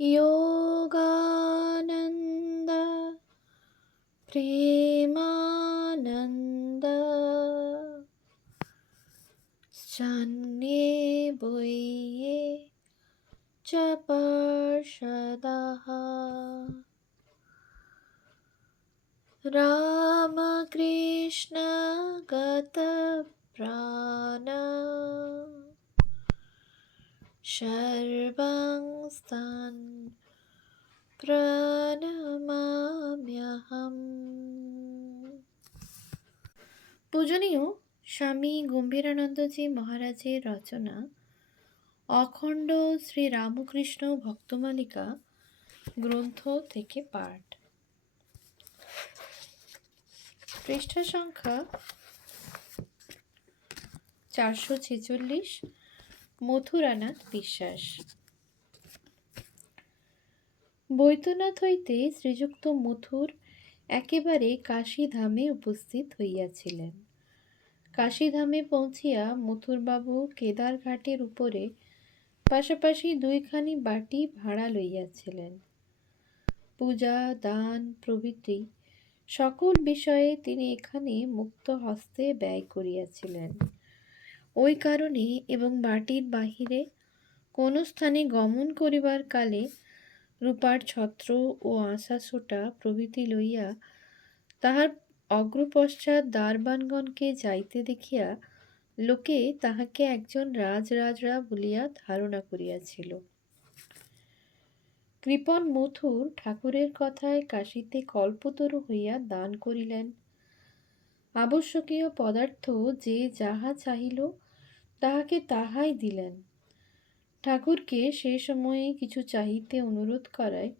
योगानन्द प्रेमानन्द सन्न्ये बुये च पार्षदः रामकृष्ण गतप्राण सर्वं প্রণমাম্যহম। পূজনীয় স্বামী গম্ভীরানন্দজি মহারাজের রচনা অখণ্ড শ্রী রামকৃষ্ণ ভক্তমালিকা গ্রন্থ থেকে পাঠ। পৃষ্ঠা সংখ্যা 446। মথুরানাথ বিশ্বাস। বৈদ্যনাথ হইতে শ্রীযুক্ত মথুর একেবারে কাশীধামে উপস্থিত হইয়াছিলেন। কাশীধামে পৌঁছিয়া মথুরবাবু কেদারঘাটের উপরে পাশাপাশি দুইখানি বাটি ভাড়া লইয়াছিলেন। পূজা দান প্রভৃতি সকল বিষয়ে তিনি এখানে মুক্ত হস্তে ব্যয় করিয়াছিলেন। ওই কারণে এবং বাটির বাহিরে কোনো স্থানে গমন করিবার কালে রূপার ছত্র ও আশাসোটা প্রভৃতি লইয়া তাহার অগ্রপশ্চাৎ দ্বারবানগণকে যাইতে দেখিয়া লোকে তাহাকে একজন রাজরাজরা বলিয়া ধারণা করিয়াছিল। কৃপণ মথুর ঠাকুরের কথায় কাশীতে কল্পতরু হইয়া দান করিলেন। আবশ্যকীয় পদার্থ যে যাহা চাহিল তাহাকে তাহাই দিলেন। ঠাকুরকে সে সময়ে কিছু চাহিতে অনুরোধ করায়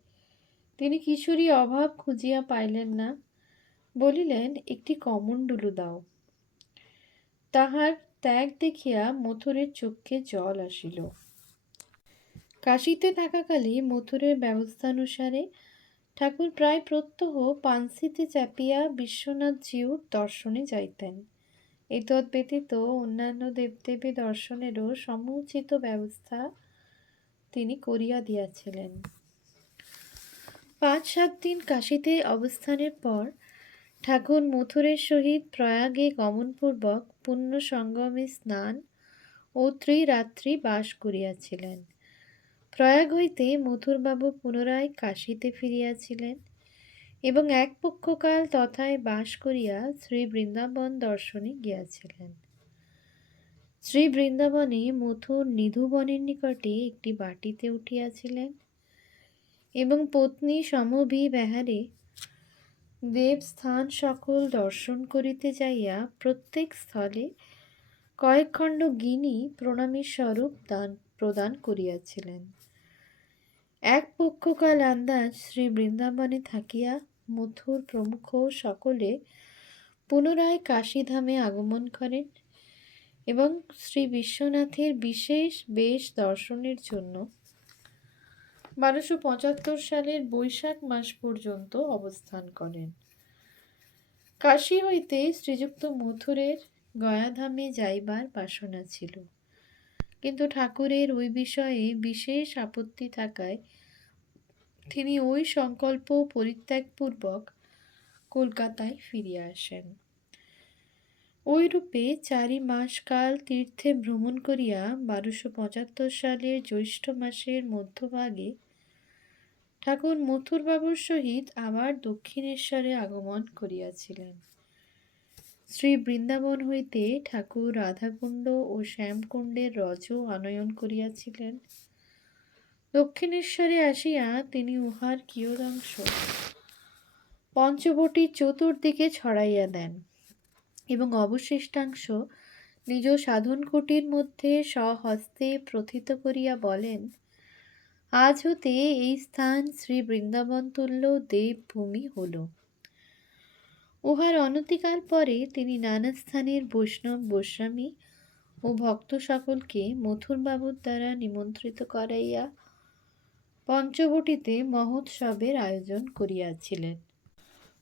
তিনি কিছুরই অভাব খুঁজিয়া পাইলেন না, বলিলেন একটি কমণ্ডলু দাও। তাহার ত্যাগ দেখিয়া মথুরের চক্ষে জল আসিল। কাশীতে থাকাকালে মথুরের ব্যবস্থানুসারে ঠাকুর প্রায় প্রত্যহ পানসিতে চাপিয়া বিশ্বনাথজিউর দর্শনে যাইতেন। এতদ ব্যতীত অন্যান্য দেবদেবী দর্শনেরও সমুচিত ব্যবস্থা তিনি করিয়া দিয়াছিলেন। 5-7 দিন কাশীতে অবস্থানের পর ঠাকুর মথুরের সহিত প্রয়াগে গমনপূর্বক পুণ্য সঙ্গমে স্নান ও ত্রিরাত্রি বাস করিয়াছিলেন। প্রয়াগ হইতে মথুরবাবু পুনরায় কাশীতে ফিরিয়াছিলেন এবং এক পক্ষকাল তথায় বাস করিয়া শ্রী বৃন্দাবন দর্শনে গিয়াছিলেন। শ্রী বৃন্দাবনে মথুর নিধুবনের নিকটে একটি বাটিতে উঠিয়াছিলেন এবং পত্নী সমভিব্যাহারে দেবস্থান সকল দর্শন করিতে যাইয়া প্রত্যেক স্থলে কয়েক খণ্ড গিনি প্রণামী স্বরূপ দান প্রদান করিয়াছিলেন। এক পক্ষকাল আন্দাজ শ্রী বৃন্দাবনে থাকিয়া মথুর প্রমুখ সকলে পুনরায় কাশীধামে আগমন করেন এবং শ্রী বিশ্বনাথের বিশেষ বেশ দর্শনের জন্য 1275 সালের বৈশাখ মাস পর্যন্ত অবস্থান করেন। কাশী হইতে শ্রীযুক্ত মথুরের গয়াধামে যাইবার বাসনা ছিল, কিন্তু ঠাকুরের ওই বিষয়ে বিশেষ আপত্তি থাকায় তিনি ওই সংকল্প পরিত্যাগপূর্বক কলকাতায় ফিরিয়া আসেন। ওইরূপে 4 মাস কাল তীর্থে ভ্রমণ করিয়া 1275 সালের জ্যৈষ্ঠ মাসের মধ্যভাগে ঠাকুর মথুরবাবুর সহিত আবার দক্ষিণেশ্বরে আগমন করিয়াছিলেন। শ্রী বৃন্দাবন হইতে ঠাকুর রাধাকুণ্ড ও শ্যামকুণ্ডের রজ আনয়ন করিয়াছিলেন। দক্ষিণেশ্বরে আসিয়া তিনি উহার কিয়দংশ পঞ্চবটীর চতুর্দিকে ছড়াইয়া দেন এবং অবশিষ্টাংশ নিজ সাধনকুটির মধ্যে স্বহস্তে প্রথিত করিয়া বলেন, আজ হতে এই স্থান শ্রী বৃন্দাবন তুল্য দেবভূমি হল। উহার অনতিকাল পরে তিনি নানা স্থানের বৈষ্ণব গোস্বামী ও ভক্ত সকলকে মথুরবাবুর দ্বারা নিমন্ত্রিত করাইয়া পঞ্চবটীতে মহোৎসবের আয়োজন করিয়াছিলেন।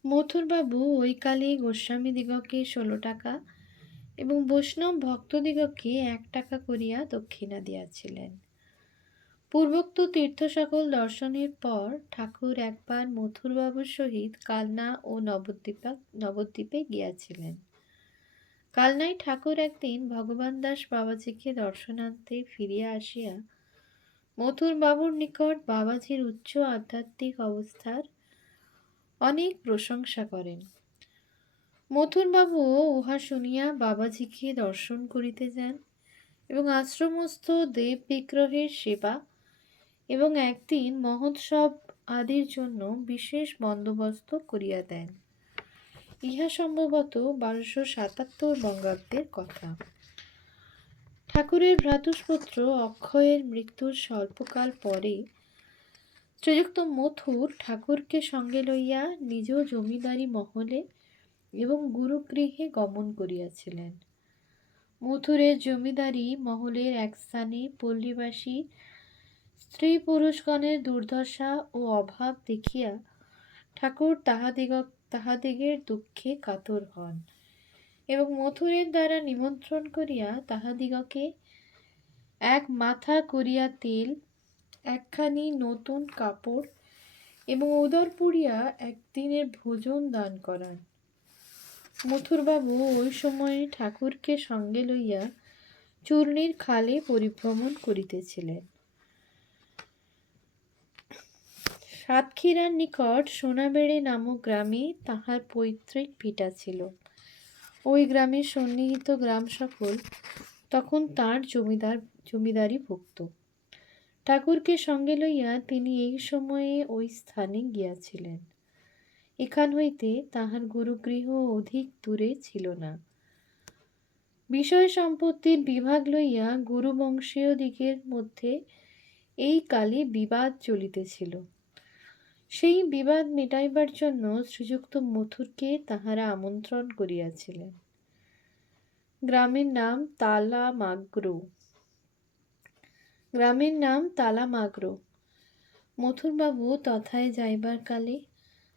মথুরবাবু ওই কালে গোস্বামীদিগকে 16 টাকা এবং বৈষ্ণব ভক্তদিগকে 1 টাকা করিয়া দক্ষিণা দিয়াছিলেন। পূর্বোক্ত তীর্থ সকল দর্শনের পর ঠাকুর একবার মথুরবাবুর সহিত কালনা ও নবদ্বীপে গিয়াছিলেন। কালনায় ঠাকুর একদিন ভগবান দাস বাবাজিকে দর্শনান্তে ফিরিয়া আসিয়া মথুরবাবুর নিকট বাবাজির উচ্চ আধ্যাত্মিক অবস্থার অনেক প্রশংসা করেন। মথুরবাবু উহা শুনিয়া বাবাজিকে দর্শন করিতে যান এবং আশ্রমস্থ দেব বিগ্রহের সেবা এবং একদিন মহোৎসব আদির জন্য বিশেষ বন্দোবস্ত করিয়া দেন। ইহা সম্ভবত 1277 বঙ্গাব্দের কথা। ঠাকুরের ভ্রাতুষ্পুত্র অক্ষয়ের মৃত্যুর স্বল্পকাল পরে শ্রীযুক্ত মথুর ঠাকুরকে সঙ্গে লইয়া নিজ জমিদারি মহলে এবং গুরুগৃহে গমন করিয়াছিলেন। মথুরের জমিদারি মহলের এক স্থানে পল্লীবাসী স্ত্রী পুরুষগণের দুর্দশা ও অভাব দেখিয়া ঠাকুর তাহাদিগের দুঃখে কাতর হন এবং মথুরের দ্বারা নিমন্ত্রণ করিয়া তাহাদিগকে এক মাথা করিয়া তেল, একখানি নতুন কাপড় এবং উদর পুড়িয়া একদিনের ভোজন দান করান। মথুরবাবু ওই সময়ে ঠাকুরকে সঙ্গে লইয়া চূর্ণীর খালে পরিভ্রমণ করিতেছিলেন। সাতক্ষীরার নিকট সোনাবেড়ে নামক গ্রামে তাহার পৈতৃক ভিটা ছিল। ওই গ্রামের সন্নিহিত গ্রাম সকল তখন তাঁর জমিদারি ভুক্ত। ঠাকুরকে সঙ্গে লইয়া তিনি এই সময়ে ওই স্থানে গিয়াছিলেন। এখান হইতে তাহার গুরুগৃহ অধিক দূরে ছিল না। বিষয় সম্পত্তির বিভাগ লইয়া গুরুবংশীয় দিগের মধ্যে এই কালে বিবাদ চলিতেছিল। সেই বিবাদ মেটাইবার জন্য শ্রীযুক্ত মথুরকে তাহারা আমন্ত্রণ করিয়াছিলেন। গ্রামের নাম তালামাগ্রো। মথুরবাবু তথায় যাইবার কালে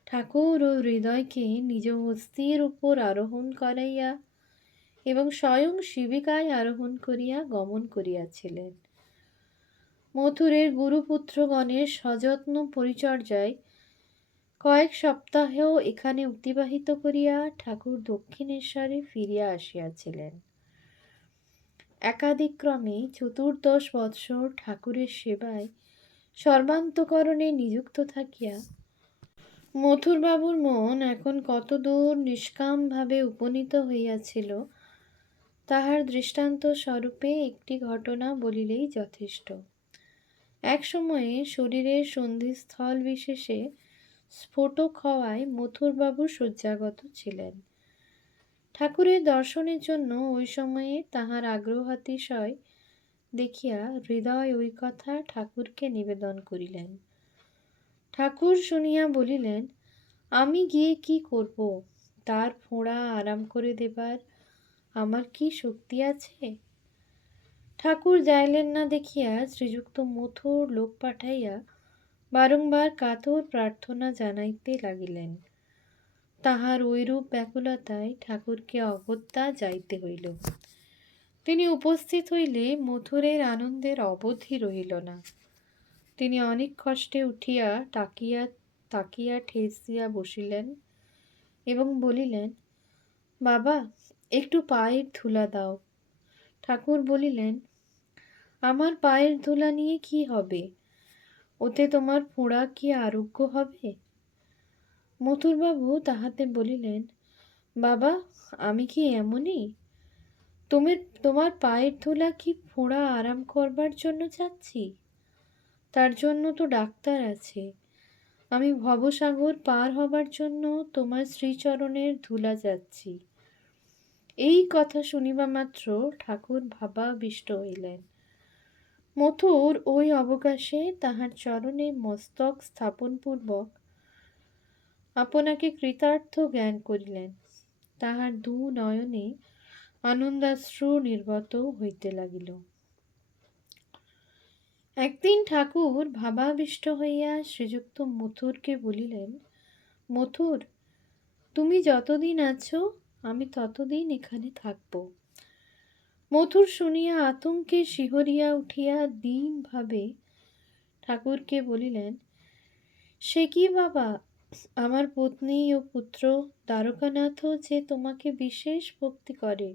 ঠাকুর ও হৃদয়কে নিজ হস্তির উপর আরোহণ করাইয়া এবং স্বয়ং শিবিকায় আরোহণ করিয়া গমন করিয়াছিলেন। মথুরের গুরুপুত্রগণের সযত্ন পরিচর্যায় কয়েক সপ্তাহ এখানে অতিবাহিত করিয়া ঠাকুর দক্ষিণেশ্বরে ফিরিয়া আসিয়াছিলেন। একাদিক্রমে 14 বৎসর ঠাকুরের সেবায় সর্বান্তঃকরণে নিযুক্ত থাকিয়া মথুরবাবুর মন এখন কতদূর নিষ্কামভাবে উপনীত হইয়াছিল তাহার দৃষ্টান্ত স্বরূপে একটি ঘটনা বলিলেই যথেষ্ট। এক সময়ে শরীরের সন্ধিস্থল বিশেষে স্ফোটক হওয়ায় মথুরবাবু শয্যাগত ছিলেন। ঠাকুরের দর্শনের জন্য ওই সময়ে তাহার আগ্রহাতিশয় দেখিয়া হৃদয় ওই কথা ঠাকুরকে নিবেদন করিলেন। ঠাকুর শুনিয়া বলিলেন, আমি গিয়ে কি করব? তার ফোঁড়া আরাম করে দেবার আমার কি শক্তি আছে? ঠাকুর যাইলেন না দেখিয়া শ্রীযুক্ত মথুর লোক পাঠাইয়া বারংবার কাতর প্রার্থনা জানাইতে লাগিলেন। তাহার ঐরূপ ব্যাকুলতায় ঠাকুরকে অগত্যা যাইতে হইল। তিনি উপস্থিত হইলে মথুরের আনন্দের অবধি রহিল না। তিনি অনেক কষ্টে উঠিয়া তাকিয়া ঠেস দিয়া বসিলেন এবং বলিলেন, বাবা, একটু পায়ের ধুলা দাও। ঠাকুর বলিলেন, আমার পায়ের ধুলা নিয়ে কি হবে? ওতে তোমার ফোঁড়া কি আরোগ্য হবে? মথুরবাবু তাহাতে বলিলেন, বাবা, আমি কি এমনই? তোমার পায়ের ধুলা কি ফোঁড়া আরাম করবার জন্য চাচ্ছি? তার জন্য তো ডাক্তার আছে। আমি ভবসাগর পার হবার জন্য তোমার শ্রীচরণের ধুলা যাচ্ছি। এই কথা শুনিবা মাত্র ঠাকুর ভাবাবিষ্ট হইলেন। মথুর ওই অবকাশে তাহার চরণে মস্তক স্থাপনপূর্বক আপনাকে কৃতার্থ জ্ঞান করিলেন। তাহার দু নয়নে আনন্দাশ্রু নির্গত হইতে লাগিল। একদিন ঠাকুর ভাবাবিষ্ট হইয়া শ্রীযুক্ত মথুরকে বলিলেন, মথুর, তুমি যতদিন আছো আমি ততদিন এখানে থাকব। মথুর শুনিয়া আতঙ্কে শিহরিয়া উঠিয়া দীনভাবে ঠাকুরকে বলিলেন, সে কি বাবা, আমার পত্নী ও পুত্র দ্বারকানাথও যে তোমাকে বিশেষ ভক্তি করে।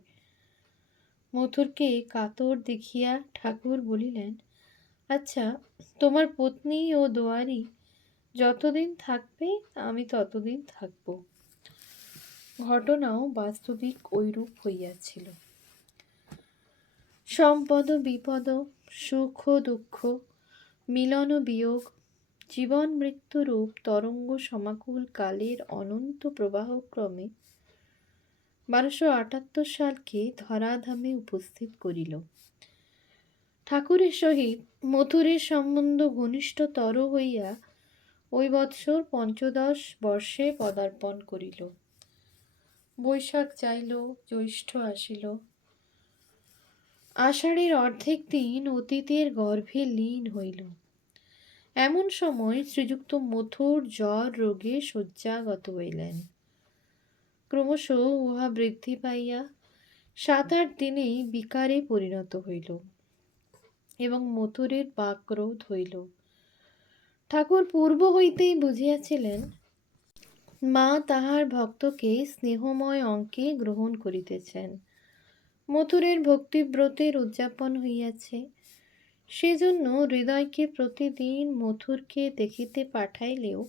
মথুরকে কাতর দেখিয়া ঠাকুর বলিলেন, আচ্ছা, তোমার পত্নী ও দোয়ারি যতদিন থাকবে আমি ততদিন থাকব। ঘটনাও বাস্তবিক ঐরূপ হইয়াছিল। সম্পদ বিপদ, সুখ দুঃখ, মিলন বিয়োগ, জীবন মৃত্যুরূপ তরঙ্গ সমাকুল কালের অনন্ত প্রবাহক্রমে 1278 সালকে ধরাধামে উপস্থিত করিল। ঠাকুরের সহিত মথুরের সম্বন্ধ ঘনিষ্ঠতর হইয়া ওই বৎসর পঞ্চদশ বর্ষে পদার্পণ করিল। বৈশাখ যাইল, জ্যৈষ্ঠ আসিল। আষাঢ়ের অর্ধেক দিন অতীতের গর্ভে লীন হইল। এমন সময় শ্রীযুক্ত মথুর জ্বর রোগে শয্যাগত হইলেন। ক্রমশ উহা বৃদ্ধি পাইয়া 7-8 দিনেই বিকারে পরিণত হইল এবং মথুরের বাকরোধ হইল। ঠাকুর পূর্ব হইতেই বুঝিয়াছিলেন, মা তাহার ভক্তকে স্নেহময় অঙ্কে গ্রহণ করিতেছেন। মথুরের ভক্তিব্রতের উদযাপন হইয়াছে, সেজন্য হৃদয়কে প্রতিদিন মথুরকে দেখিতে পাঠাইলেও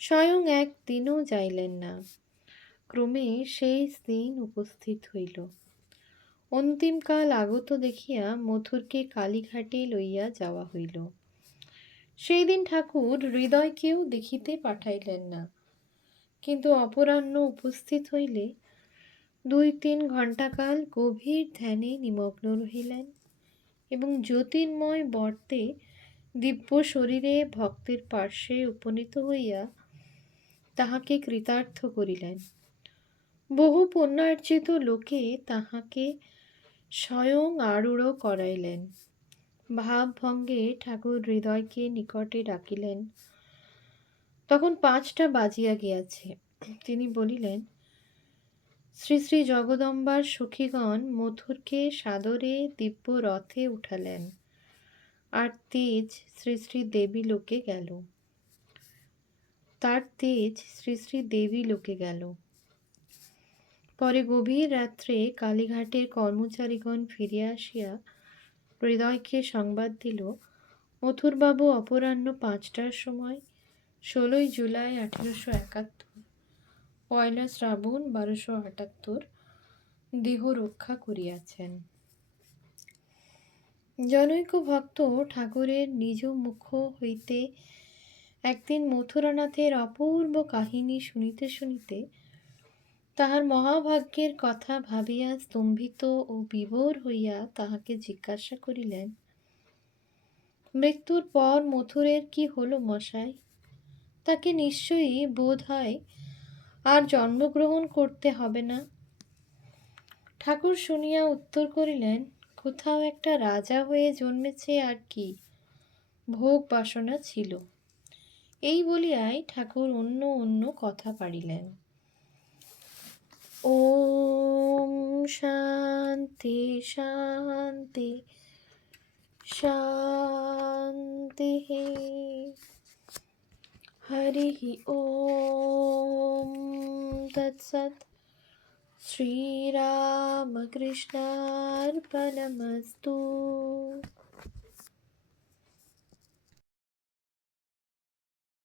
স্বয়ং একদিনও যাইলেন না। ক্রমে সেই দিন উপস্থিত হইল। অন্তিমকাল আগত দেখিয়া মথুরকে কালীঘাটে লইয়া যাওয়া হইল। সেই দিন ঠাকুর হৃদয়কেও দেখিতে পাঠাইলেন না, কিন্তু অপরাহ্ন উপস্থিত হইলে 2-3 ঘণ্টাকাল গভীর ধ্যানে নিমগ্ন রহিলেন এবং জ্যোতির্ময় বর্তে দিব্য শরীরে ভক্তের পার্শ্বে উপনীত হইয়া তাহাকে কৃতার্থ করিলেন। বহু পুণ্যার্জিত লোকে তাহাকে স্বয়ং আরূঢ় করাইলেন। ভাবভঙ্গে ঠাকুর হৃদয়কে নিকটে ডাকিলেন। তখন 5টা বাজিয়া গিয়াছে। তিনি বলিলেন, শ্রী শ্রী জগদম্বার সখীগণ মথুরকে সাদরে দিব্য রথে উঠালেন, আর তেজ শ্রী শ্রী দেবী লোকে গেল। তার তেজ শ্রী শ্রী দেবী লোকে গেল। পরে গভীর রাত্রে কালীঘাটের কর্মচারীগণ ফিরিয়া আসিয়া হৃদয়কে সংবাদ দিল, মথুরবাবু অপরাহ্ন 5টার সময় 16ই জুলাই 1871, 1 শ্রাবণ 1278 দেহ রক্ষা করিয়াছেন। জনৈক ভক্ত ঠাকুরের নিজ মুখ হইতে একদিন মথুরানাথের অপূর্ব কাহিনী শুনিতে শুনিতে তাহার মহাভাগ্যের কথা ভাবিয়া স্তম্ভিত ও বিভোর হইয়া তাহাকে জিজ্ঞাসা করিলেন, মৃত্যুর পর মথুরের কি হলো মশাই? তাকে নিশ্চয়ই বোধ হয় আর জন্মগ্রহণ করতে হবে না। ঠাকুর শুনিয়া উত্তর করিলেন, কোথাও একটা রাজা হয়ে জন্মেছে আর কি, ভোগ বাসনা ছিল। এই বলিয়াই ঠাকুর অন্য অন্য কথা পাড়িলেন। ওম শান্তি শান্তি শান্তি। হরি ওম তৎসৎ। শ্রীরামকৃষ্ণার্পণমস্তু।